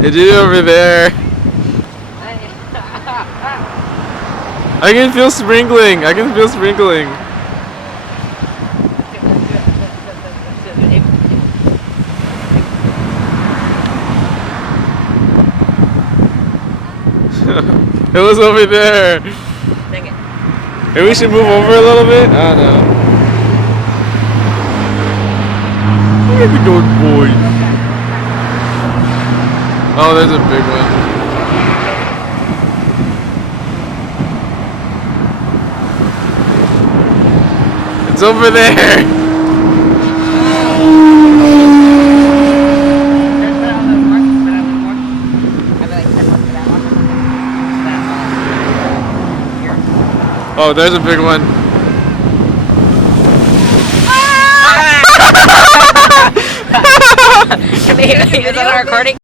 It is over there. I can feel sprinkling. I can feel sprinkling. It was over there. Dang it. Maybe we should move over a little bit. I don't know. Look at the goat boy. Oh, there's a big one. It's over there. Oh, there's a big one. Is that our recording?